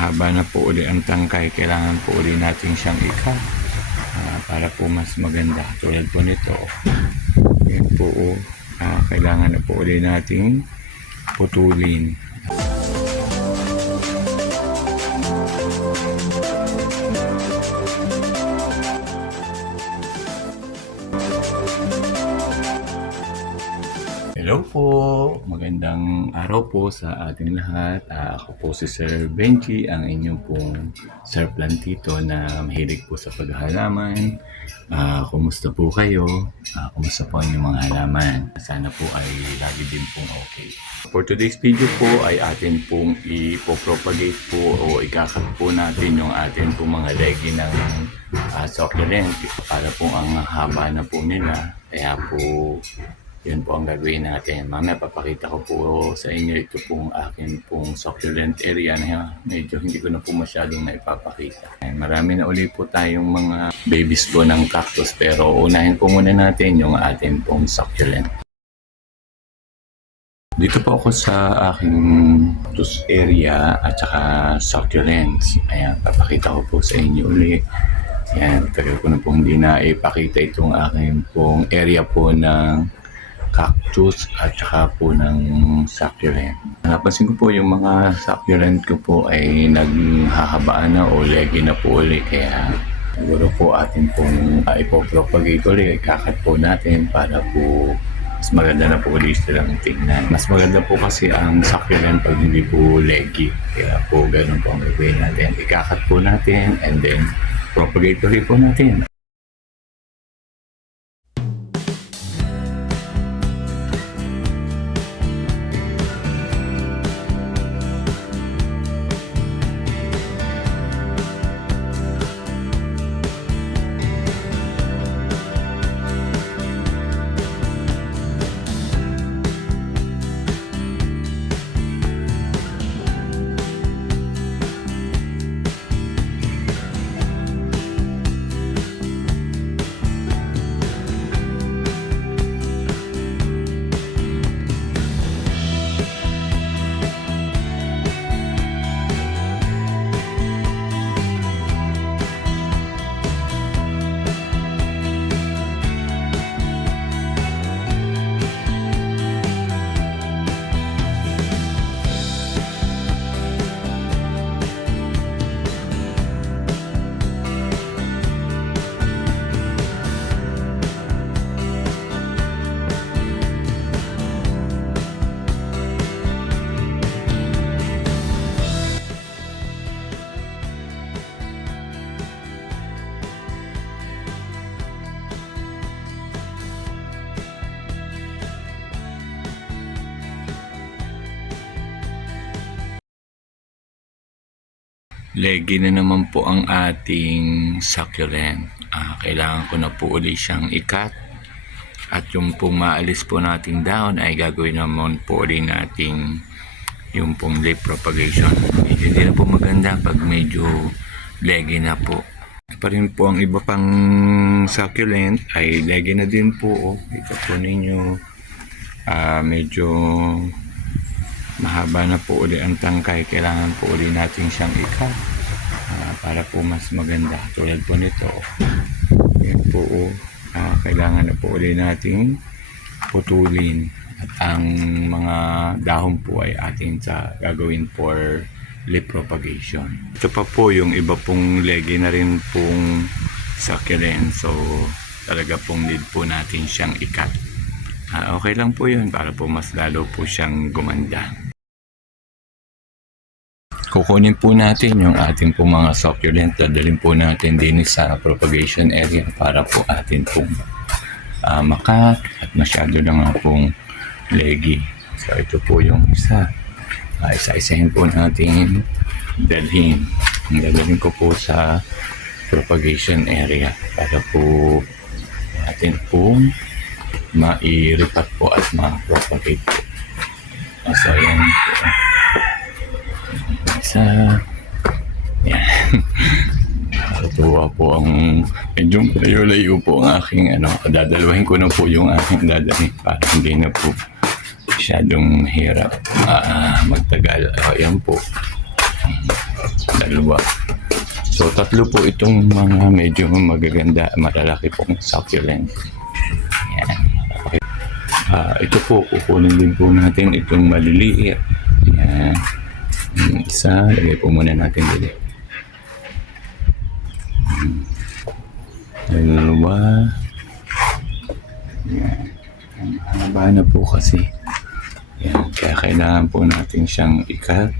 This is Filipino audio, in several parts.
mahaba na po uli ang tangkay, kailangan po uli natin siyang para po mas maganda. Tulad po nito, yan po, kailangan na po uli nating putulin. Hello po! Magandang araw po sa ating lahat. Ako po si Sir Benji, ang inyong pong Sir Plantito na mahilig po sa paghahalaman. Kumusta po kayo? Kumusta po ang inyong mga halaman? Sana po ay lagi din pong okay. For today's video po ay atin pong ipopropagate po o ikakat po natin yung atin pong mga legi ng succulent. Para po ang haba na po nila. Kaya po yun po ang gagawin natin. Mamaya papakita ko po sa inyo ito pong akin pong succulent area na medyo hindi ko na po masyadong naipapakita. Marami na uli po tayong mga babies po ng cactus, pero unahin po muna natin yung atin pong succulent. Dito po ako sa aking cactus area at saka succulents. Ayan, papakita ko po sa inyo uli. Ayan, tagal ko na po hindi na ipakita itong aking pong area po ng cactus at saka po ng succulent. Napansin ko po yung mga succulent ko po ay naghahabaan na o legi na po ulit, kaya siguro po atin pong ipopropagate ulit, ikakat po natin para po mas maganda na po ulit silang tingnan. Mas maganda po kasi ang succulent pag hindi po legi, kaya po ganun po ang gagawin natin. Ikakat po natin and then propagate ulit po natin. Legi na naman po ang ating succulent. Kailangan ko na po ulit siyang ikat. At yung pong maalis po nating dahon ay gagawin naman po ulit nating yung pong leaf propagation. Medyo hindi na po maganda pag medyo legi na po. Pa rin po ang iba pang succulent ay legi na din po. Ito po ninyo medyo mahaba na po uli ang tangkay, kailangan po uli natin siyang ikat para po mas maganda. Tulad po nito, yan po, kailangan na po uli nating putulin at ang mga dahon po ay atin gagawin for leaf propagation. Ito pa po yung iba pong legi na rin pong succulent, so talaga pong need po natin siyang ikat. Okay lang po yun para po mas lalo po siyang gumanda. Kukunin po natin yung ating po mga succulent, dadalhin po natin din sa propagation area para po atin pong makat at masyado na nga pong legi. So ito po yung isa. Isa-isahin po natin dalhin. Dadalhin ko po sa propagation area para po atin pong mairipat po at ma-propagate po. So yan po. Isa. Yan. Natuwa po ang medyo layo-layo po ang aking dadalawin ko na po yung aking dadalhin para hindi na po masyadong hirap magtagal. Ayan po. dalawa. So, tatlo po itong mga medyo magaganda, malalaki pong succulent. Yan. Ito po, kukunin din po natin itong maliliit. Yan. Yung isa, lagay po muna natin dito. Dalawa. Yan. Ang haba na po kasi. Yan. Kaya kailangan po natin siyang ikat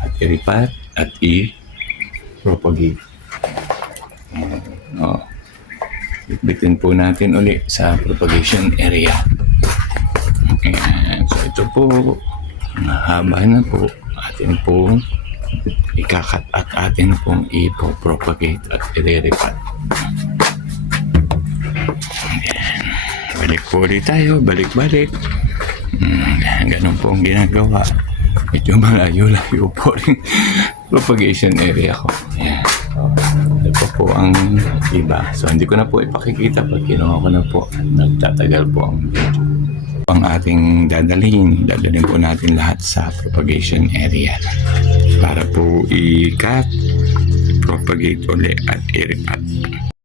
at iripat at propagate. Bitbitin po natin uli sa propagation area. Ayan. So ito po, mahaba na po. Atin po ikakat at atin pong ipopropagate at iriripat. Ayan. Balik po ulit tayo. Balik-balik. Ganun po ang ginagawa. Medyo malayo-layo po rin propagation area ko. Ayan. Ito po ang iba. So, hindi ko na po ipakikita pag kinuha ko na po. Nagtatagal po ang video. Ang ating dadalhin po natin lahat sa propagation area para po i-cut, propagate uli at i-repat.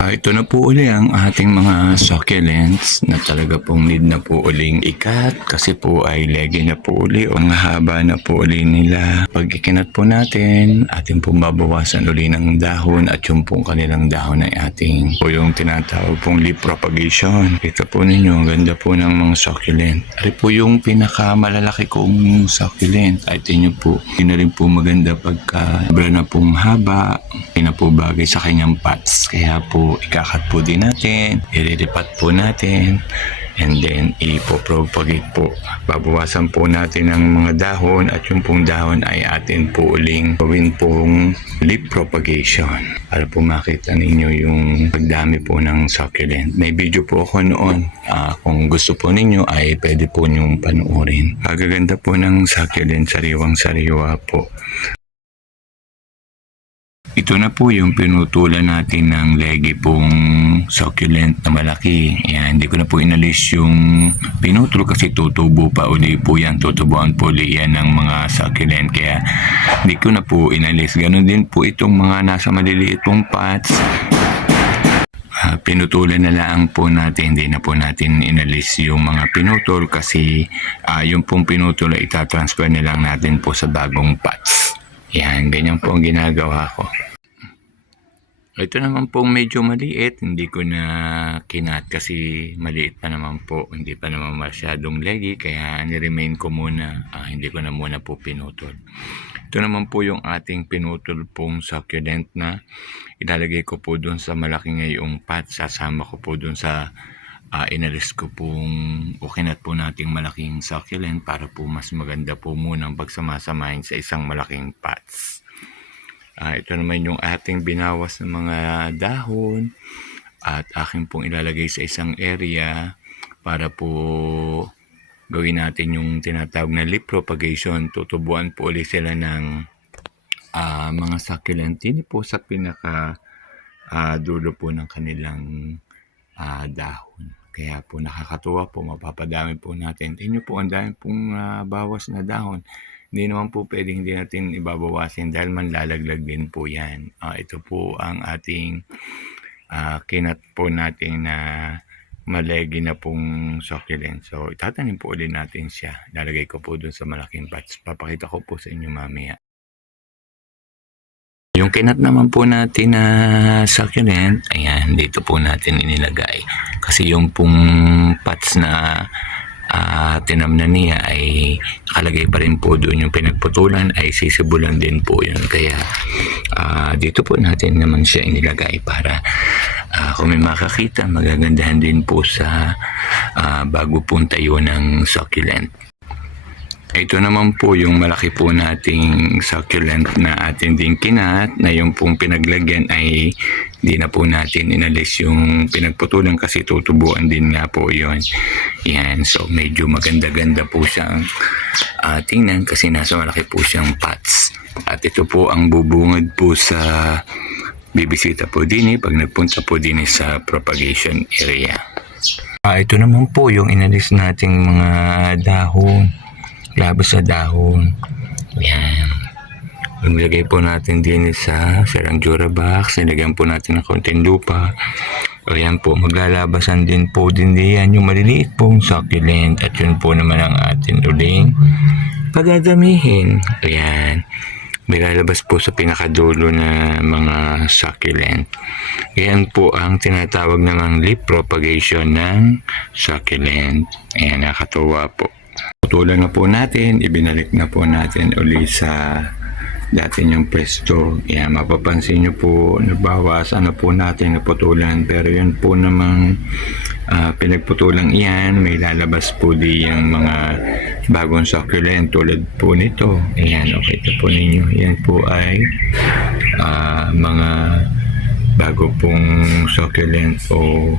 Ito na po uli ang ating mga succulents na talaga pong need na po uling ikat kasi po ay legi na po uli o ang haba na po uli nila. Pag ikinat po natin, ating pong babawasan uli ng dahon at yung pong kanilang dahon ay ating po yung tinatawag pong leaf propagation. Ito po ninyo, ang ganda po ng mga succulent. Ari po yung pinakamalalaki kong succulent. Ay ito nyo po, yun na rin po maganda pagka sobra na pong haba, yun na po bagay sa kanyang pots. Kaya po ikakat po din natin, iriripat po natin, and then ipopropagate po. Babawasan po natin ang mga dahon at yung pong dahon ay atin po uling gawin pong leaf propagation para po makita ninyo yung pagdami po ng succulent. May video po ako noon. Kung gusto po ninyo ay pwede po nyong panoorin. Pagaganda po ng succulent, sariwang-sariwa po. Ito na po yung pinutulan natin ng legi pong succulent na malaki. Yan, hindi ko na po inalis yung pinutol kasi tutubo pa uli po yan. Tutubuan po uli yan ng mga succulent. Kaya hindi ko na po inalis. Ganon din po itong mga nasa maliliit pong pots. Pinutulan na lang po natin. Hindi na po natin inalis yung mga pinutol kasi yung pong pinutol ay itatransfer na lang natin po sa bagong pots. Yan, ganyan po ang ginagawa ko. Ito naman po medyo maliit, hindi ko na kinat kasi maliit pa naman po, hindi pa naman masyadong legi kaya niremain ko muna, hindi ko na muna po pinutol. Ito naman po yung ating pinutol pong succulent na ilalagay ko po dun sa malaking ngayong pot, sasama ko po dun sa inalis ko pong o kinat po nating malaking succulent para po mas maganda po munang pagsamasamahin sa isang malaking pots. Ito naman yung ating binawas ng mga dahon at aking pong ilalagay sa isang area para po gawin natin yung tinatawag na leaf propagation. Tutubuan po ulit sila ng mga succulent din po sa pinaka dulo po ng kanilang dahon. Kaya po nakakatuwa po, mapapadami po natin. Tingnan nyo po, ang dami pong bawas na dahon. Hindi naman po pwedeng hindi natin ibabawasin dahil manlalaglag din po yan. Ito po ang ating kinat po natin na malegi na pong succulent. So itatanim po ulit natin siya. Lalagay ko po dun sa malaking pots. Papakita ko po sa inyo mamaya. Yung kinat naman po natin na succulent, ayan, dito po natin inilagay. Kasi yung pong pots na tinamnan niya ay nakalagay pa rin po doon. Yung pinagputulan ay sisibulan din po yun. Kaya dito po natin naman siya inilagay para kung may makakita, magagandahan din po sa bago pong tayo ng succulent. Ito naman po yung malaki po nating succulent na atin din kinat na yung pong pinaglagyan ay di na po natin inalis yung pinagputulan kasi tutubuan din nga po yon. Yan, so medyo maganda-ganda po siyang tingnan kasi nasa malaki po siyang pots. At ito po ang bubungad po sa bibisita po din pag nagpunta po din sa propagation area. Ito naman po yung inalis nating mga dahon. Labas sa dahon. Yan. Nilagay po natin din sa sarang Durabox. Nilagyan po natin ng konting lupa. Ayan po, maglalabasan din po din diyan yung maliliit pong succulent. At yun po naman ang atin uling pagdadamihin. Ayan. May lalabas po sa pinakadulo na mga succulent. Ayan po ang tinatawag namang leaf propagation ng succulent. Ayan, nakatuwa po. Putulan na po natin, ibinalik na po natin uli sa dati yung pwesto. Yan, mapapansin nyo po, nabawasan na po natin naputulan. Pero yun po namang pinagputulang iyan, may lalabas po di yung mga bagong succulent tulad po nito. Ayan, okay ito po ninyo. Yan po ay mga bago pong succulent o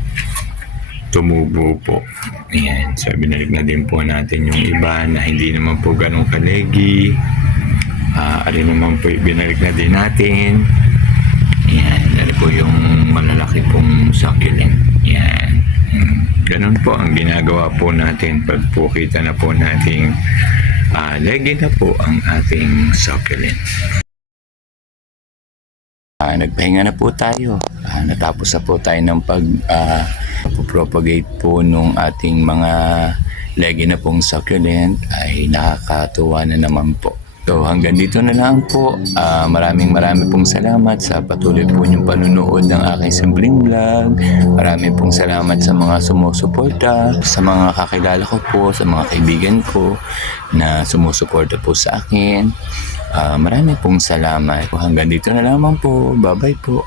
tumubo po. Ayan, so binalik na din po natin yung iba na hindi naman po ganong kalegi. Alin naman po binalik na din natin. Ayan, ano po yung malalaki pong succulent. Ayan. Ganun po ang ginagawa po natin pag po kita na po nating legi na po ang ating succulent. Nagpahinga na po tayo. Natapos na po tayo ng propagate po nung ating mga legi na pong succulent ay nakakatuwa na naman po. So hanggang dito na lang po. Maraming pong salamat sa patuloy po niyong panunood ng aking simpleng vlog. Maraming pong salamat sa mga sumusuporta, sa mga kakilala ko po, sa mga kaibigan ko na sumusuporta po sa akin. Maraming pong salamat. Hanggang dito na lamang po. Bye-bye po.